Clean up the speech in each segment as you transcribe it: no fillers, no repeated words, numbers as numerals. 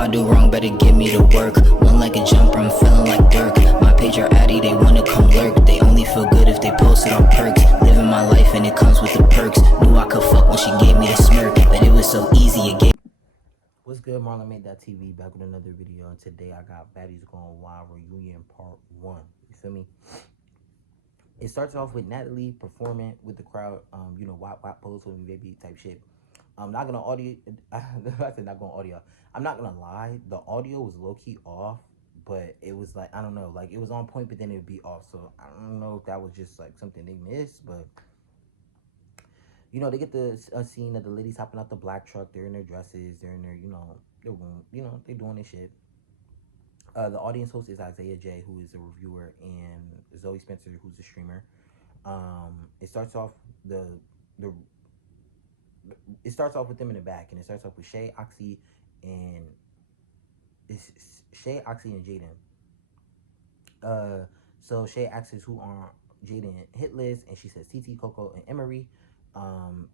I do wrong, better get me to work. One like a jumper, I'm feeling like Dirk. My page are addy, they wanna come lurk. They only feel good if they post it on perks. Living my life and it comes with the perks. Knew I could fuck when she gave me the smirk, but it was so easy, it gave. What's good, MarlonmadethatTV, back with another video, and today I got Baddies Going Wild Reunion Part 1. You feel me? It starts off with Natalie performing with the crowd, wap wap pose with me baby type shit. I'm not gonna audio, I said not gonna audio. I'm not gonna lie, the audio was low-key off, but it was like, I don't know, like it was on point, but then it would be off, so I don't know if that was just like something they missed, but they get the scene of the ladies hopping out the black truck. They're in their dresses. They're in their, their room. They're doing their shit. The audience host is Isaiah J, who is a reviewer, and Zoe Spencer, who's a streamer. It starts off it starts off with them in the back, and it starts off with Shay, Oxy, and Jaden. So Shay asks who on Jaden hit list, and she says TT, Coco, and Emery.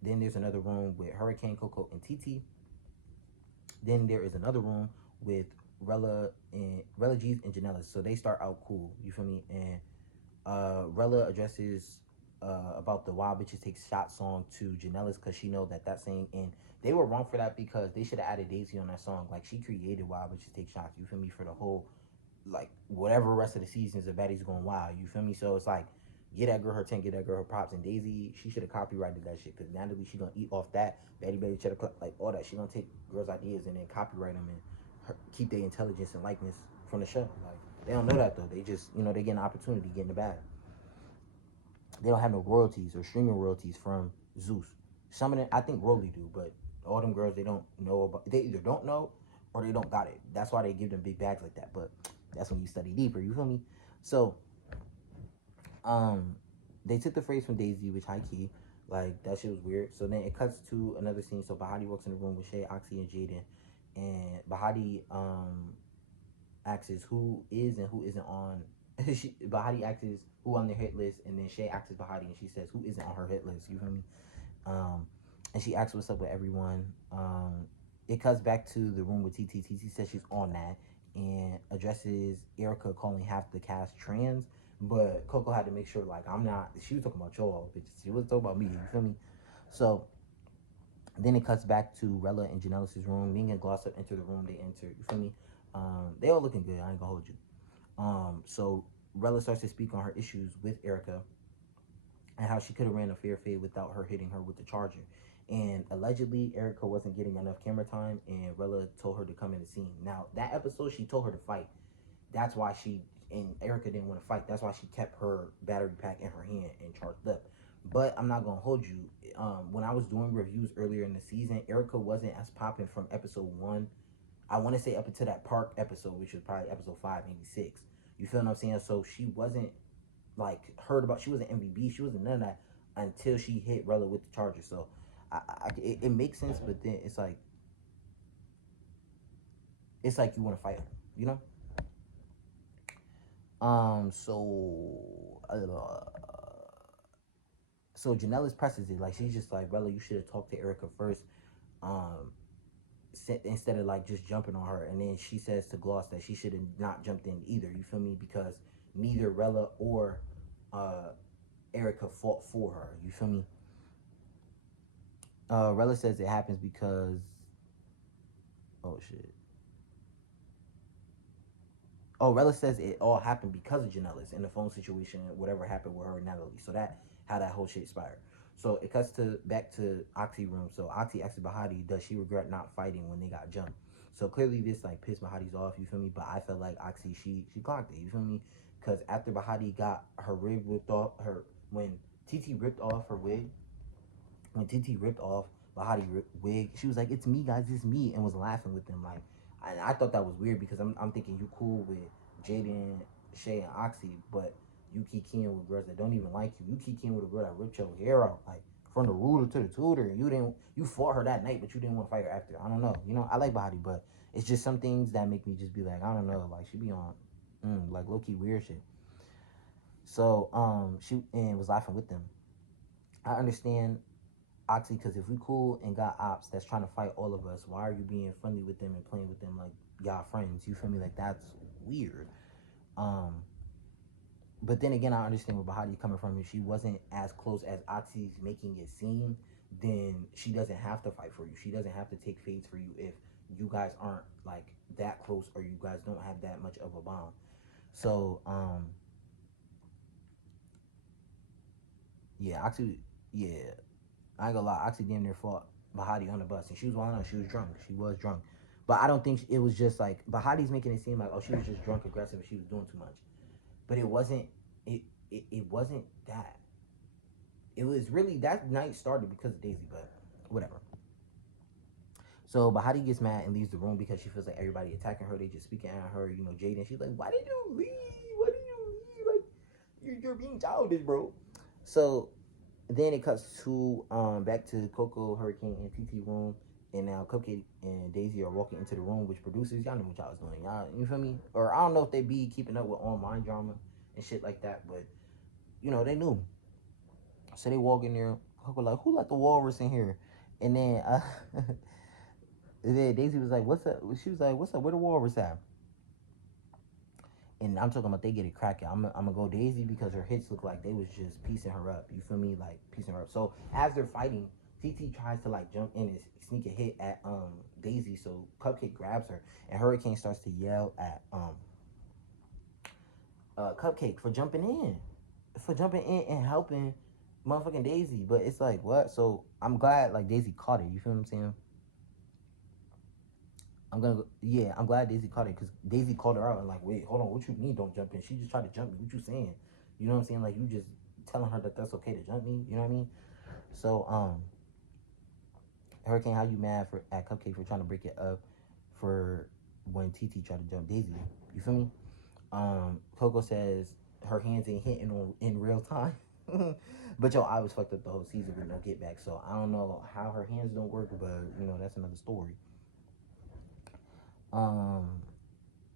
Then there's another room with Hurricane, Coco, and TT. Then there is another room with Rella G's and Janela. So they start out cool, you feel me? And Rella addresses about the Wild Bitches Take Shots song to Janela's, because she know that saying, and they were wrong for that, because they should have added Daisy on that song. Like, she created Wild Bitches Take Shots, you feel me, for the whole, like, whatever rest of the seasons of Baddies Going Wild, you feel me? So it's like, get that girl her 10, get that girl her props. And Daisy, she should have copyrighted that shit, because Natalie, she gonna eat off that. Betty, cheddar, like all that. She gonna take girls' ideas and then copyright them and keep their intelligence and likeness from the show. Like, they don't know that though. They just, they get an opportunity, get in the bag. They don't have no royalties or streaming royalties from Zeus. Some of them, I think Rolly do, but all them girls, they don't know about. They either don't know or they don't got it. That's why they give them big bags like that. But that's when you study deeper. You feel me? So, they took the phrase from Daisy, which high key, like, that shit was weird. So then it cuts to another scene. So Bahati walks in the room with Shay, Oxy, and Jaden, and Bahati asks who is and who isn't on. Bahati asks who on their hit list, and then Shay asks Bahati, and she says who isn't on her hit list. You feel me? And she asks what's up with everyone. It cuts back to the room with TT. TT says she's on that and addresses Erica calling half the cast trans. But Coco had to make sure, like, I'm not. She was talking about y'all, bitches. She was talking about me. You feel me? So then it cuts back to Rella and Janela's room. Ming and Gloss Up enter the room. They enter. You feel me? They all looking good. I ain't gonna hold you. So Rella starts to speak on her issues with Erica and how she could have ran a fair fade without her hitting her with the charger. And allegedly, Erica wasn't getting enough camera time, and Rella told her to come in the scene. Now, that episode, she told her to fight. That's why and Erica didn't want to fight. That's why she kept her battery pack in her hand and charged up. But I'm not gonna hold you. When I was doing reviews earlier in the season, Erica wasn't as popping from episode 1. I want to say up until that park episode, which was probably episode 5, maybe 6. You feel what I'm saying? So she wasn't like heard about. She wasn't MVB. She wasn't none of that until she hit Rella with the charger. So it makes sense, but then it's like you want to fight her, you know? So Janela's presses it. Like, she's just like, Rella, you should have talked to Erica first, instead of like just jumping on her. And then she says to Gloss that she should have not jumped in either. You feel me? Because neither Rella or Erica fought for her. You feel me? Rella says it happens because, oh shit. Oh, Rella says it all happened because of Janela's in the phone situation, whatever happened with her and Natalie. So that how that whole shit inspired. So it cuts back to Oxy room. So Oxy asks Bahati, does she regret not fighting when they got jumped? So clearly this like pissed Bahati's off, you feel me? But I felt like Oxy, she clocked it, you feel me? Because after Bahati got her wig ripped off, when TT ripped off her wig, when TT ripped off Bahati's wig, she was like, it's me guys, it's me, and was laughing with them. Like, I thought that was weird, because I'm thinking you cool with Jaden, Shay, and Oxy, but you keep keying with girls that don't even like you. You keep keying with a girl that ripped your hair out, like, from the rooter to the tutor, and you fought her that night, but you didn't want to fight her after. I don't know. I like Bahati, but it's just some things that make me just be like, I don't know, like, she be on, like, low-key weird shit. So, she was laughing with them. I understand Oxy, because if we cool and got ops that's trying to fight all of us, why are you being friendly with them and playing with them like y'all friends. You feel me? Like, that's weird. But then again, I understand where Bahati coming from. If she wasn't as close as Oxy's making it seem, then she doesn't have to fight for you. She doesn't have to take fades for you if you guys aren't like that close or you guys don't have that much of a bond. So, yeah, Oxy, yeah, I ain't gonna lie, Oxy damn near fought Bahati on the bus, and she was wild out. She was drunk. She was drunk, but I don't think it was just like Bahati's making it seem like, oh, she was just drunk, aggressive, and she was doing too much. But it wasn't. It wasn't that. It was really, that night started because of Daisy, but whatever. So Bahati gets mad and leaves the room because she feels like everybody attacking her. They just speaking at her. You know, Jaden. She's like, "Why did you leave? Why did you leave? Like, you're being childish, bro." So then it cuts to back to Coco, Hurricane, and TT room, and now Cupcake and Daisy are walking into the room. Which producers, y'all know what y'all was doing, y'all. You feel me? Or I don't know if they be keeping up with online drama and shit like that, but you know they knew. So they walk in there. Coco like, who let the walrus in here? And then then Daisy was like, what's up? She was like, what's up? Where the walrus at? And I'm talking about they get it cracking. I'm gonna go Daisy because her hits look like they was just piecing her up. You feel me? Like piecing her up. So as they're fighting, TT tries to like jump in and sneak a hit at Daisy. So Cupcake grabs her, and Hurricane starts to yell at Cupcake for jumping in and helping motherfucking Daisy. But it's like, what? So I'm glad like Daisy caught it. You feel what I'm saying? I'm glad Daisy caught it because Daisy called her out and like, wait, hold on, what you mean don't jump in? She just tried to jump me. What you saying? You know what I'm saying? Like, you just telling her that that's okay to jump me. You know what I mean? So Hurricane, how you mad for at Cupcake for trying to break it up for when TT tried to jump Daisy? You feel me? Coco says her hands ain't hitting on in real time. But yo, I was fucked up the whole season with no get back. So I don't know how her hands don't work, but you know that's another story.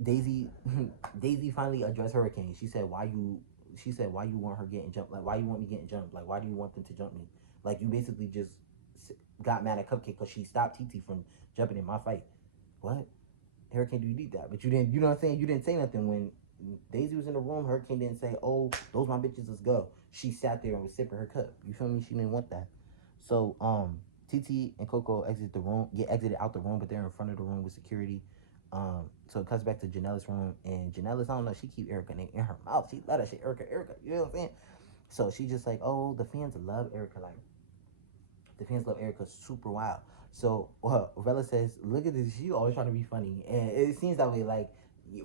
Daisy Daisy finally addressed Hurricane. She said, why you want her getting jumped? Like, why you want me getting jumped? Like, why do you want them to jump me? Like, you basically just got mad at Cupcake because she stopped TT from jumping in my fight. What? Hurricane, do you need that? But you didn't, you know what I'm saying? You didn't say nothing when Daisy was in the room. Hurricane didn't say, oh, those my bitches, let's go. She sat there and was sipping her cup. You feel me? She didn't want that. So, TT and Coco get exited out the room, but they're in front of the room with security. So it cuts back to Janelle's room, and Janelle's, I don't know, she keep Erica name in her mouth. She let that shit, Erica, you know what I'm saying? So she just like, oh, the fans love Erica, like, the fans love Erica super wild. So Rella says, look at this, she always trying to be funny, and it seems that way, like,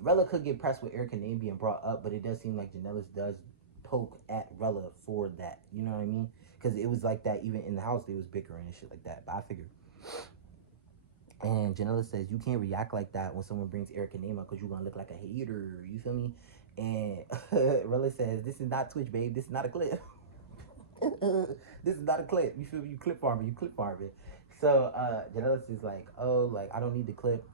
Rella could get pressed with Erica name being brought up, but it does seem like Janelle's does poke at Rella for that, you know what I mean? Because it was like that even in the house, they was bickering and shit like that, but I figured. And Janella says, you can't react like that when someone brings Erica name up because you're going to look like a hater. You feel me? And Rella says, this is not Twitch, babe. This is not a clip. This is not a clip. You feel me? You clip farming. You clip farming. So Janella says, like, oh, like, I don't need the clip.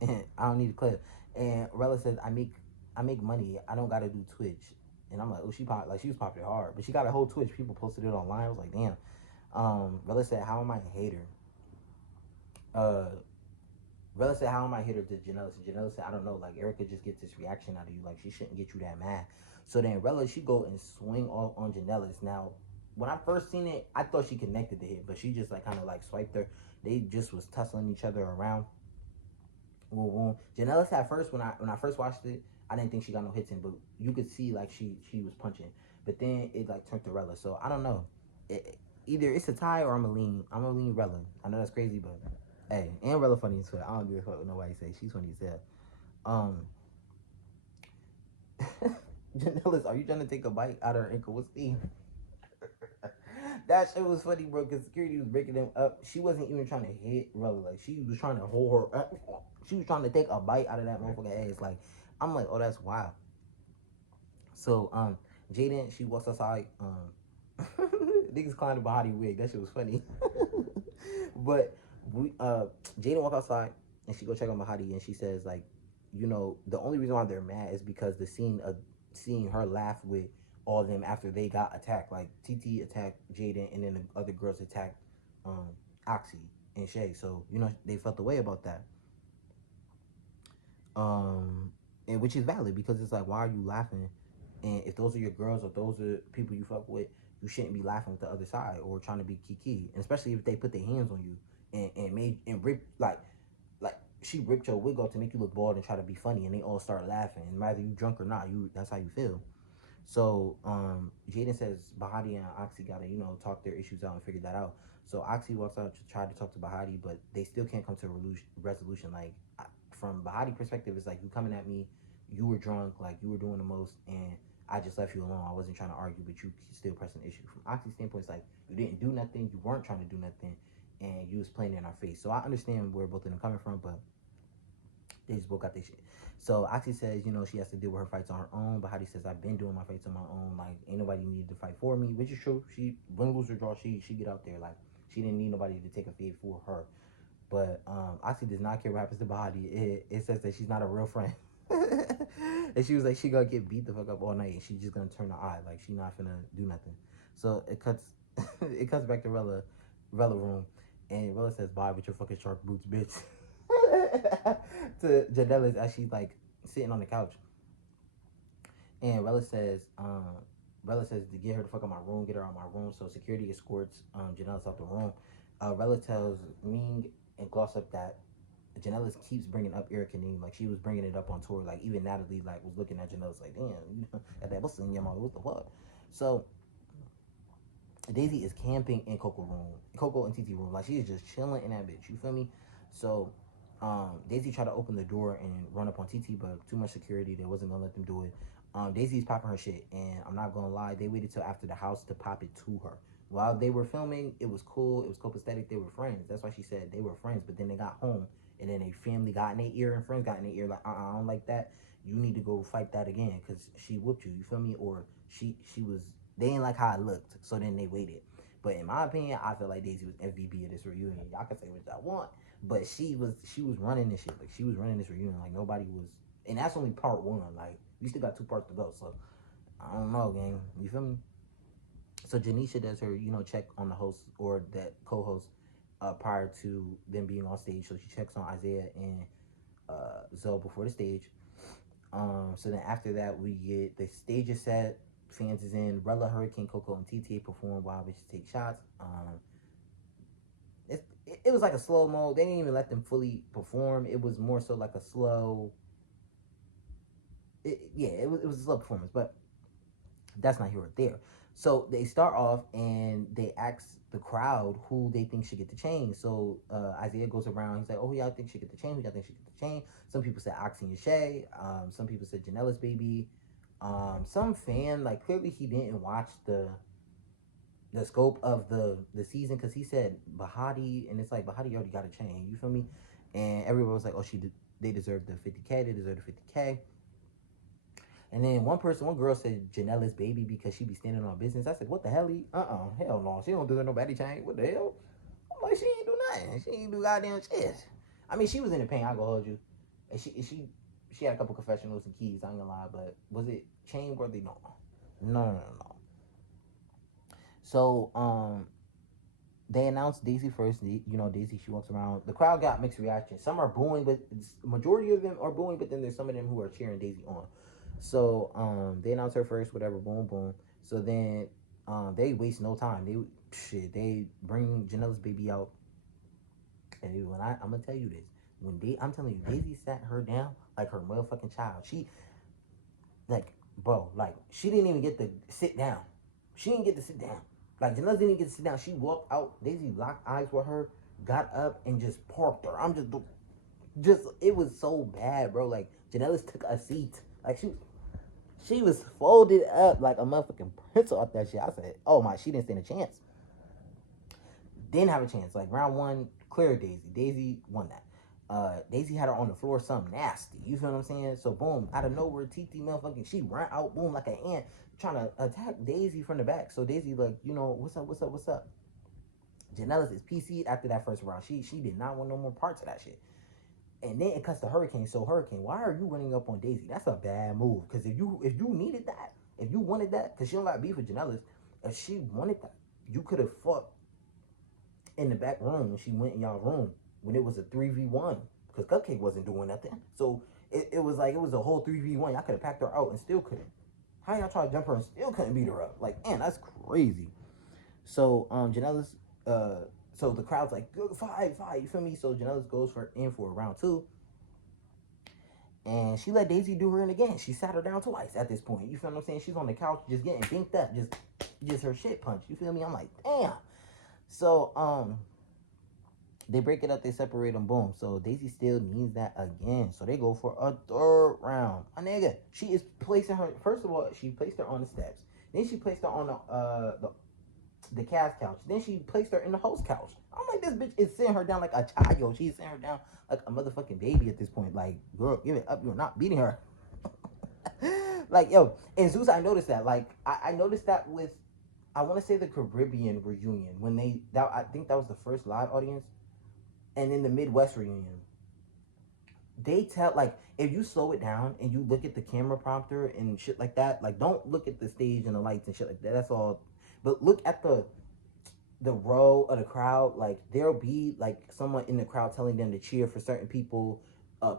I don't need the clip. And Rella says, I make money. I don't got to do Twitch. And I'm like, oh, she was popping hard. But she got a whole Twitch. People posted it online. I was like, damn. Rella said, how am I a hater? Rella said, how am I a hater to Janella? So Janella said, I don't know, like, Erica just gets this reaction out of you, like, she shouldn't get you that mad. So then Rella, she go and swing off on Janella's. Now, when I first seen it, I thought she connected the hit, but she just, like, kind of, like, swiped her. They just was tussling each other around. Boom, boom. Janella's at first, when I first watched it, I didn't think she got no hits in, but you could see, like, she was punching. But then it, like, turned to Rella. So, I don't know. Either it's a tie or I'm a lean Rella. I know that's crazy, but... Hey, and Rella funny as well. I don't give a fuck what nobody say. She's funny as hell. Janelle's, are you trying to take a bite out of her ankle? What's the... That shit was funny, bro, because security was breaking them up. She wasn't even trying to hit Rella. Like, she was trying to hold her up. She was trying to take a bite out of that motherfucking ass. Like, I'm like, oh, that's wild. So, Jaden, she walks outside. Niggas climbed behind the wig. That shit was funny. But... Jaden walk outside and she go check on Mahadi and she says, like, you know, the only reason why they're mad is because the scene of seeing her laugh with all of them after they got attacked. Like, TT attacked Jaden and then the other girls attacked Oxy and Shay. So, you know, they felt the way about that. and which is valid because it's like, why are you laughing? And if those are your girls or those are people you fuck with, you shouldn't be laughing with the other side or trying to be kiki. And especially if they put their hands on you and made and rip like she ripped your wig off to make you look bald and try to be funny, and they all start laughing. And whether you drunk or not, that's how you feel. So Jaden says Bahati and Oxy gotta, talk their issues out and figure that out. So Oxy walks out to try to talk to Bahati, but they still can't come to a resolution. Like, from Bahati perspective, it's like, you coming at me, you were drunk, like you were doing the most, and I just left you alone. I wasn't trying to argue, but you still pressing the issue. From Oxy's standpoint, it's like, you didn't do nothing, you weren't trying to do nothing, and you was playing in our face. So I understand where both of them coming from, but they just both got their shit. So Oxy says, she has to deal with her fights on her own. But Hadi says, I've been doing my fights on my own. Like, ain't nobody needed to fight for me, which is true. She win, lose, or draw. She get out there. Like, she didn't need nobody to take a fade for her. But Oxy does not care what happens to Bahati. It says that she's not a real friend. And she was like, she gonna get beat the fuck up all night, and she's just gonna turn the eye. Like, she not finna do nothing. So it cuts it cuts back to Rella room, and Rella says, bye with your fucking shark boots, bitch. To Janela's as she's like sitting on the couch. And Rella says to get her the fuck out of my room, get her out of my room. So security escorts Janela's out the room. Rella tells Ming and Glossop that Janela's keeps bringing up Eric and Ning, like she was bringing it up on tour. Like, even Natalie like was looking at Janela's like, damn, got that bustle in your mouth, what the fuck? So Daisy is camping in Coco and TT room. Like, she is just chilling in that bitch. You feel me? So Daisy tried to open the door and run up on TT, but too much security. They wasn't gonna let them do it. Daisy's popping her shit, and I'm not gonna lie, they waited till after the house to pop it to her. While they were filming, it was cool. It was copacetic. They were friends. That's why she said they were friends. But then they got home, and then their family got in their ear, and friends got in their ear. Like, I don't like that. You need to go fight that again, because she whooped you. You feel me? Or she was. They didn't like how it looked, so then they waited. But in my opinion, I feel like Daisy was MVP of this reunion. Y'all can say what y'all want, but she was running this shit. Like, she was running this reunion. Like, nobody was, and that's only part one. Like, we still got 2 parts to go. So I don't know, gang. You feel me? So Janisha does her, check on the host or that co-host prior to them being on stage. So she checks on Isaiah and Zoe before the stage. So then after that, we get the stage is set, fans is in, Rella, Hurricane, Coco, and TTA perform while bitches take shots. It was like a slow mo. They didn't even let them fully perform. It was more so like a slow. It was a slow performance, but that's not here or there. So they start off and they ask the crowd who they think should get the chain. So Isaiah goes around. He's like, "Oh, who y'all think should get the chain? Who y'all think should get the chain?" Some people said Oxy and Shay. Some people said Janela's baby. Some fan, like, clearly he didn't watch the scope of the season, because he said Bahati, and it's like, Bahati already got a chain. You feel me? And everyone was like, "Oh, they deserve the 50K. They deserve the 50K." And then one girl said Janela's baby because she be standing on business. I said, what the hell? Hell no. She don't do no baddie chain. What the hell? I'm like, she ain't do nothing. She ain't do goddamn shit. I mean, she was in the pain, I'll go hold you. And she had a couple confessionals and keys, I ain't gonna lie, but was it chain worthy? No. So, they announced Daisy first. Daisy, she walks around. The crowd got mixed reactions. Some are booing, but majority of them are booing, but then there's some of them who are cheering Daisy on. So they announced her first, whatever, boom, boom. So then they waste no time. They bring Janela's baby out. And I'm gonna tell you this. I'm telling you, Daisy sat her down like her motherfucking child. She didn't even get to sit down. She didn't get to sit down. Like, Janela didn't even get to sit down. She walked out. Daisy locked eyes with her, got up, and just parked her. It was so bad, bro. Like, Janela took a seat. Like, she was folded up like a motherfucking pencil off that shit. I said, oh my, she didn't stand a chance. Didn't have a chance. Like, round 1, clear Daisy. Daisy won that. Daisy had her on the floor, something nasty. You feel what I'm saying? So, boom, out of nowhere, TT motherfucking, she ran out, boom, like an ant, trying to attack Daisy from the back. So, Daisy, like, what's up? Janela's is PC'd after that first round. She did not want no more parts of that shit. And then it cuts to Hurricane. So, Hurricane, why are you running up on Daisy? That's a bad move. Because if you needed that, if you wanted that, because she don't got beef with Janela's, if she wanted that, you could have fought in the back room when she went in y'all room when it was a 3v1. Because Cupcake wasn't doing nothing. So, it was like, it was a whole 3v1. Y'all could have packed her out and still couldn't. How y'all try to jump her and still couldn't beat her up? Like, man, that's crazy. So Janela's so the crowd's like, good, fight, you feel me? So Janela's goes in for round 2. And she let Daisy do her in again. She sat her down twice at this point. You feel what I'm saying? She's on the couch just getting binked up, just her shit punched. You feel me? I'm like, damn. So they break it up, they separate them, boom. So Daisy still needs that again. So they go for a 3rd round. My nigga, she is placing her, first of all, she placed her on the steps. Then she placed her on the cast couch. Then she placed her in the host couch. I'm like, this bitch is sitting her down like a child. She's sitting her down like a motherfucking baby at this point. Like, girl, give it up. You're not beating her. Like, yo, and Zeus, I noticed that. Like, I noticed that with, I want to say the Caribbean reunion. When I think that was the first live audience. And in the Midwest reunion, they tell, like, if you slow it down and you look at the camera prompter and shit like that, like, don't look at the stage and the lights and shit like that. That's all. But look at the row of the crowd. Like, there'll be like someone in the crowd telling them to cheer for certain people,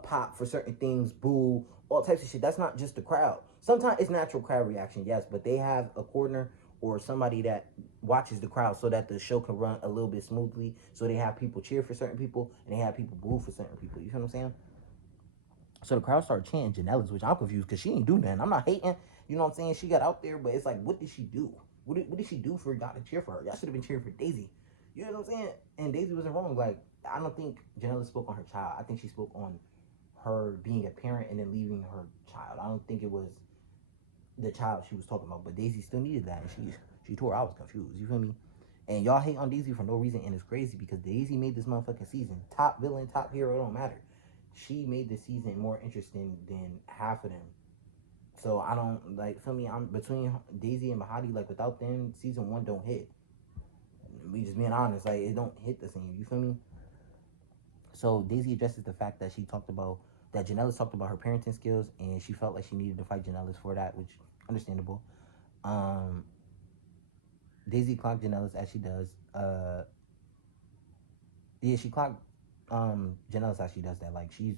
pop for certain things, boo, all types of shit. That's not just the crowd. Sometimes it's natural crowd reaction, yes, but they have a coordinator or somebody that watches the crowd so that the show can run a little bit smoothly. So they have people cheer for certain people and they have people boo for certain people. You feel what I'm saying? So the crowd started chanting Janela's, which I'm confused because she ain't do nothing. I'm not hating. You know what I'm saying? She got out there, but it's like, what did she do? What did she do for y'all to cheer for her? Y'all should have been cheering for Daisy. You know what I'm saying? And Daisy wasn't wrong. Like, I don't think Janela spoke on her child. I think she spoke on her being a parent and then leaving her child. I don't think it was the child she was talking about. But Daisy still needed that. And she tore. I was confused. You feel me? And y'all hate on Daisy for no reason. And it's crazy because Daisy made this motherfucking season. Top villain, top hero, it don't matter. She made the season more interesting than half of them. So I don't, like, feel me, I'm between Daisy and Bahati, like, without them, season 1 don't hit. We just being honest, like, it don't hit the same, you feel me? So Daisy addresses the fact that Janela's talked about her parenting skills, and she felt like she needed to fight Janela's for that, which, understandable. Daisy clocked Janela's as she does. Yeah, she clocked Janela's as she does that. Like, she's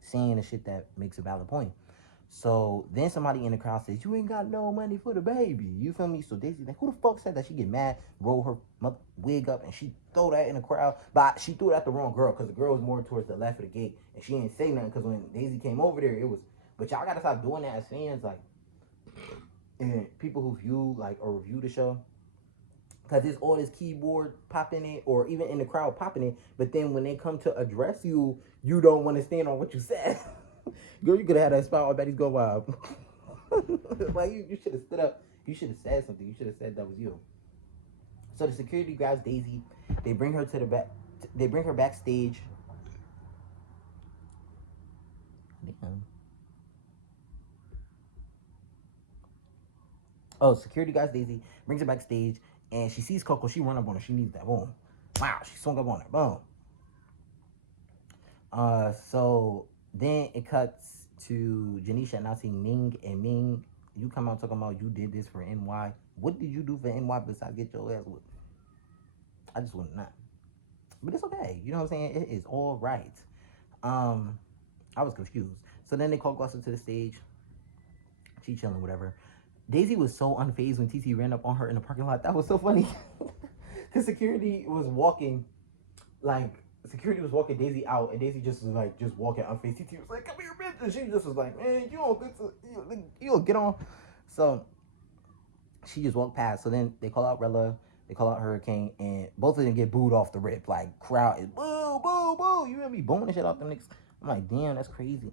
saying the shit that makes a valid point. So then somebody in the crowd says, you ain't got no money for the baby. You feel me? So Daisy, like, who the fuck said that? She get mad, roll her wig up, and she throw that in the crowd. But she threw it at the wrong girl because the girl was more towards the left of the gate. And she didn't say nothing because when Daisy came over there, it was, but y'all got to stop doing that as fans. Like, and people who view, like, or review the show. Because it's all this keyboard popping it, or even in the crowd popping it. But then when they come to address you, you don't want to stand on what you said. Girl, you could have had that spot on Baddies Go Wild. Like, you should have stood up. You should have said something. You should have said that was you. So the security grabs Daisy. They bring her to the back. They bring her backstage. Damn. Oh, security guys Daisy, brings her backstage, and she sees Coco. She run up on her. She needs that. Boom. Wow, she swung up on her. Boom. So then it cuts to Janisha announcing Ming, and Ming, you come out talking about you did this for NY. What did you do for NY besides get your ass whipped? I just wouldn't not. But it's okay. You know what I'm saying? It is all right. I was confused. So then they call Glossa to the stage. She chilling, whatever. Daisy was so unfazed when TT ran up on her in the parking lot. That was so funny. Because security was walking Daisy out, and Daisy just was like, just walking unfazed. TT was like, come here, bitch. And she just was like, man, you don't get on. So she just walked past. So then they call out Rella, they call out Hurricane, and both of them get booed off the rip. Like, crowd is boo, boo, boo. You hear me booing the shit off them niggas? I'm like, damn, that's crazy.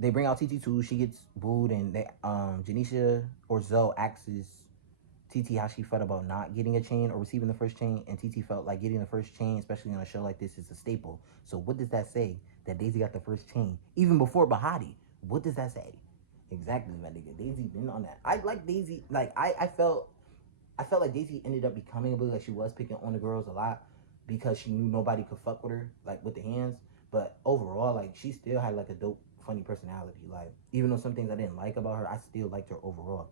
They bring out TT too. She gets booed, and they Janisha or Zoe asks TT how she felt about not getting a chain or receiving the first chain, and TT felt like getting the first chain, especially on a show like this, is a staple. So what does that say? That Daisy got the first chain even before Bahati. What does that say? Exactly, my nigga. Daisy been on that. I like Daisy. Like, I felt like Daisy ended up becoming a bully. Like, she was picking on the girls a lot because she knew nobody could fuck with her, like, with the hands. But overall, like, she still had, like, a dope, funny personality. Like, even though some things I didn't like about her, I still liked her overall.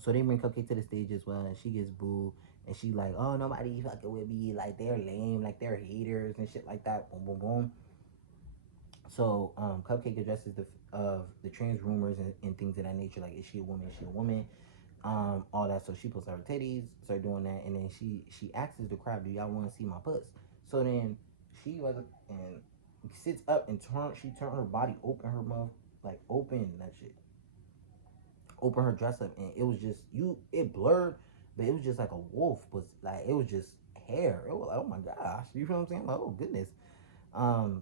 So they bring Cupcake to the stage as well, and she gets booed, and she like, oh, nobody fucking with me, like, they're lame, like, they're haters and shit like that, boom, boom, boom. So Cupcake addresses the trans rumors and things of that nature, like is she a woman, is she a woman, all that. So she posts her titties, start doing that, and then she asks the crowd, do y'all want to see my puss? So then she was and sits up and she turned her body, open her mouth, like open that shit, open her dress up, and it was just it blurred, but it was just like a wolf, but like it was just hair. It was like, oh my gosh, you feel what I'm saying? Like, oh goodness.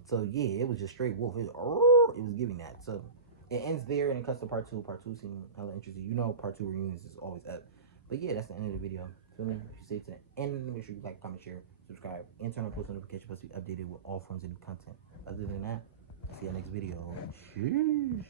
So yeah, it was just straight wolf. It was giving that. So it ends there and it cuts to part two. Part two seemed hella interesting. You know, part two reunions is always up. But yeah, that's the end of the video. Feel me? If you stay to the end, make sure you like, comment, share, subscribe, and turn on post notifications to be updated with all forms of new content. Other than that, see you next video. Sheesh.